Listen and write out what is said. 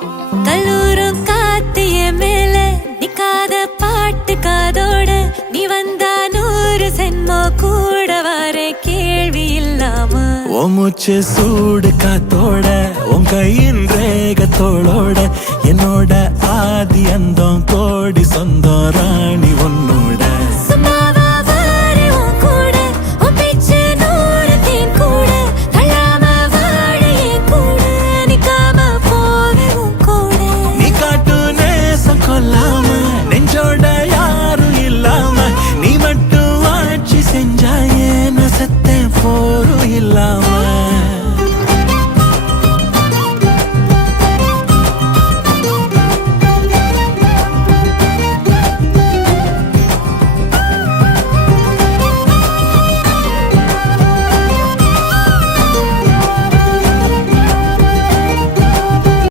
கல்லூரும் காத்திய மேல நிக்காத பாட்டு காதோட நீ வந்தா 100 சென்மோ கூட வர கேள்வி இல்லாம ஓ மூச்சு சூடு காத்தோட உன் கையின் ரேகத்தோளோட